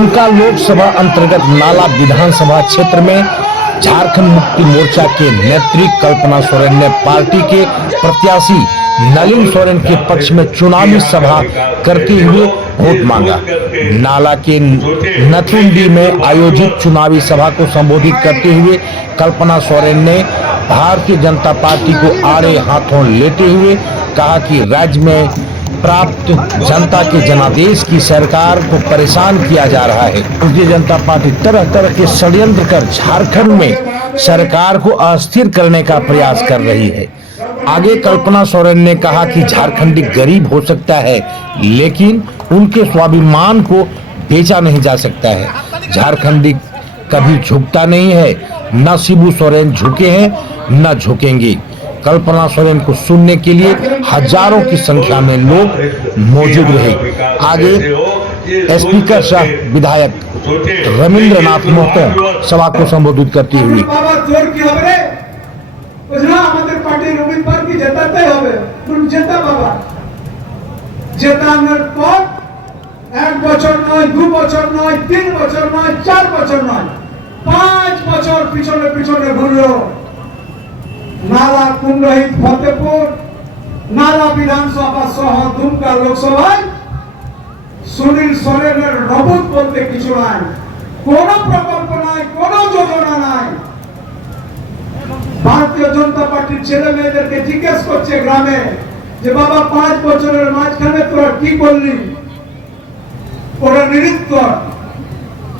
दुमका लोकसभा अंतर्गत नाला विधानसभा क्षेत्र में झारखंड मुक्ति मोर्चा के नेत्री कल्पना सोरेन ने पार्टी के प्रत्याशी नलिन सोरेन के पक्ष में चुनावी सभा करते हुए वोट मांगा। नाला के नथुंडी में आयोजित चुनावी सभा को संबोधित करते हुए कल्पना सोरेन ने भारतीय जनता पार्टी को आड़े हाथों लेते हुए कहा कि राज्य में प्राप्त जनता के जनादेश की सरकार को परेशान किया जा रहा है। भारतीय जनता पार्टी तरह तरह के षड्यंत्र कर झारखंड में सरकार को अस्थिर करने का प्रयास कर रही है। आगे कल्पना सोरेन ने कहा कि झारखंडी गरीब हो सकता है, लेकिन उनके स्वाभिमान को बेचा नहीं जा सकता है। झारखंडी कभी झुकता नहीं है, न शिबू सोरेन झुके हैं न झुकेंगे। कल्पना सोरेन को सुनने के लिए हजारों की संख्या में लोग मौजूद रहे। आगे स्पीकर सह विधायक रविंद्रनाथ महतो सभा को संबोधित करते हुए এক বছর নয়, 2 বছর নয়, 3 বছর নয়, 4 বছর নয়, 5 বছর পিছনে পিছনে ঘুরলো। নালা কুণ্ডহিত ফতেপুর নালা বিধানসভা সহ দুমকা লোকসভায় সুনীল সোরেনের রবট বলতে কিছু নাই, কোন প্রকল্প নাই, কোন যোজনা নাই। ভারতীয় জনতা পার্টির ছেলে মেয়েদেরকে জিজ্ঞেস করছে গ্রামে যে বাবা 5 বছরের মাঝখানে তোরা কি করলি, ওরা निरुत्तर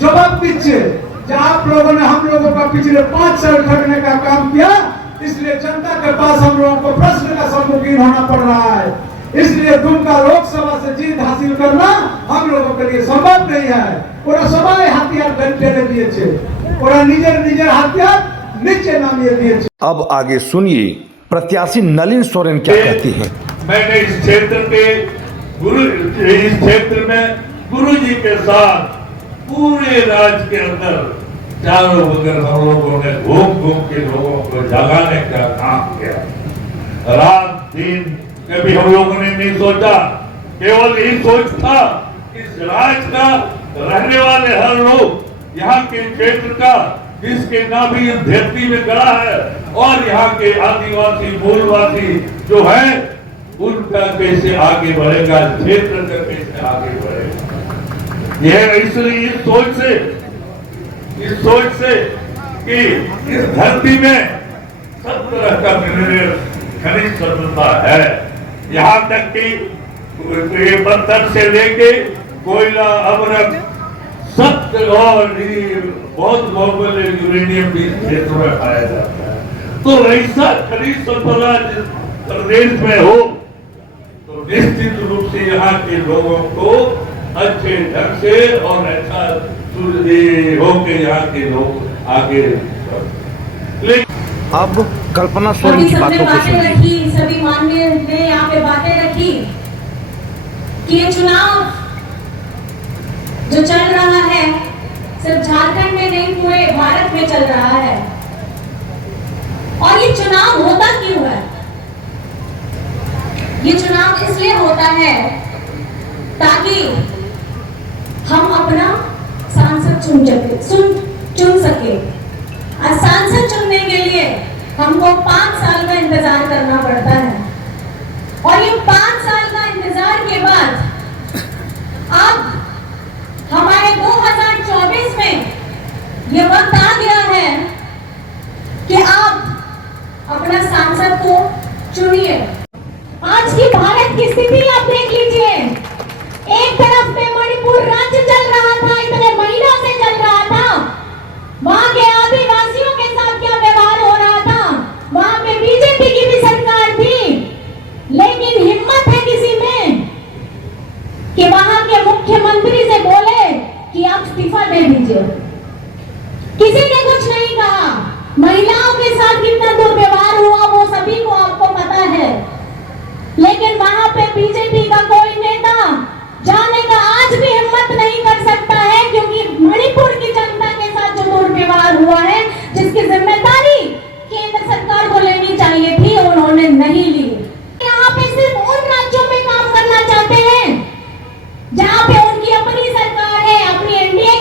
जवाब दीजिए कि आप लोगों ने हम लोगों का पिछले 5 साल खटने का काम किया, इसलिए जनता के पास हम लोगों को प्रश्न का सम्मुखीन होना पड़ रहा है। इसलिए दुमका लोकसभा से जीत हासिल करना हम लोगों के लिए संभव नहीं है। ওরা সবাই হাতিয়ার টেনে দিয়েছে, ওরা নিজের নিজের হাতিয়ার नीचे नामिए दिए। अब आगे सुनिए प्रत्याशी नलिन सोरेन क्या कहती हैं। मैंने इस क्षेत्र में गुरु जी के साथ पूरे राज्य के अंदर चारों बगल हम लोगों ने घूम घूम के लोगों को जगाने का काम किया। रात दिन कभी हम लोगों ने नहीं सोचा, केवल यही सोच था इस राज्य का रहने वाले हर लोग, यहाँ के क्षेत्र का जिसके नाम भी इस धरती में गड़ा है, और यहाँ के आदिवासी मूलवासी जो है उनका कैसे आगे बढ़ेगा, क्षेत्र का कैसे आगे बढ़ेगा। यह इसलिए इस सोच से कि इस धरती में सब तरह का मिनरल खनिज संपदा है, यहाँ तक कि पत्थर से लेके कोयला, अमरक, सत्य और बहुत बहुमूल्य यूरेनियम भी क्षेत्र में पाया जाता है। तो ऐसा खनिज संपदा जिस प्रदेश में हो तो निश्चित रूप से यहाँ के लोगों को अच्छे ढंग से और अच्छा हो के यहाँ के लोग आगे। अब कल्पना सोरेन की बातों को रखी, सभी माननीय ने यहाँ पे बातें रखी कि ये चुनाव जो चल रहा है सिर्फ झारखंड में नहीं पूरे भारत में चल रहा है। और ये चुनाव होता क्यों है? ये चुनाव इसलिए होता है ताकि हम अपना सांसद चुन सके। और सांसद चुनने के लिए हमको 5 साल का इंतजार करना पड़ता है, और ये 5 साल का इंतजार के बाद अब हमारे 2024 में ये वक्त आ गया है कि आप अपना सांसद को चुनिए। आज की भारत की स्थिति आप देख लीजिए, एक तरफ में मणिपुर राज्य चल रहा था, इतने महीनों से चल रहा था, वहां के आदिवासियों के साथ क्या व्यवहार हो रहा था, वहां पे बीजेपी की भी सरकार थी, लेकिन हिम्मत है किसी में कि वहां के मुख्यमंत्री से बोले कि आप इस्तीफा दे दीजिए। किसी ने कुछ नहीं कहा। महिलाओं के साथ कितना दुर्व्यवहार हुआ वो सभी को आपको पता है, लेकिन वहां पे बीजेपी का कोई नेता जाने का आज भी हिम्मत नहीं कर सकता है, क्योंकि मणिपुर की जनता के साथ जो दुर्व्यवहार हुआ है, जिसकी जिम्मेदारी केंद्र सरकार को लेनी चाहिए थी, उन्होंने नहीं ली। यहाँ पे सिर्फ उन राज्यों में काम करना चाहते हैं जहाँ पे उनकी अपनी सरकार है, अपनी एनडीए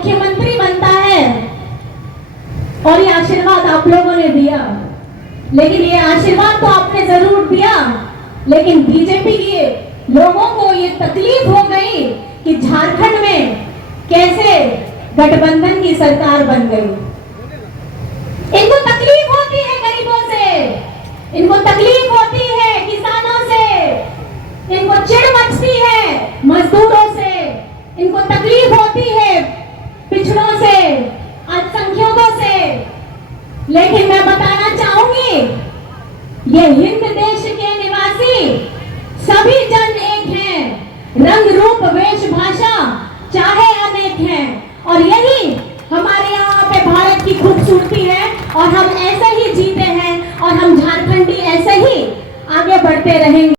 मुख्यमंत्री बनता है और ये आशीर्वाद आप लोगों ने दिया, लेकिन ये आशीर्वाद तो आपने जरूर दिया, लेकिन बीजेपी के लोगों को ये तकलीफ हो गई कि झारखंड में कैसे गठबंधन की सरकार बन गई। इनको तकलीफ होती है गरीबों से, इनको तकलीफ होती है किसानों से, इनको चिढ़ मचती है मजदूरों से, इनको तकलीफ होती है पिछड़ों से, अल्पसंख्यकों से। लेकिन मैं बताना चाहूंगी, ये हिंद देश के निवासी सभी जन एक हैं, रंग रूप वेशभाषा चाहे अनेक हैं, और यही हमारे यहाँ पे भारत की खूबसूरती है। और हम ऐसे ही जीते हैं और हम झारखंडी ऐसे ही आगे बढ़ते रहेंगे।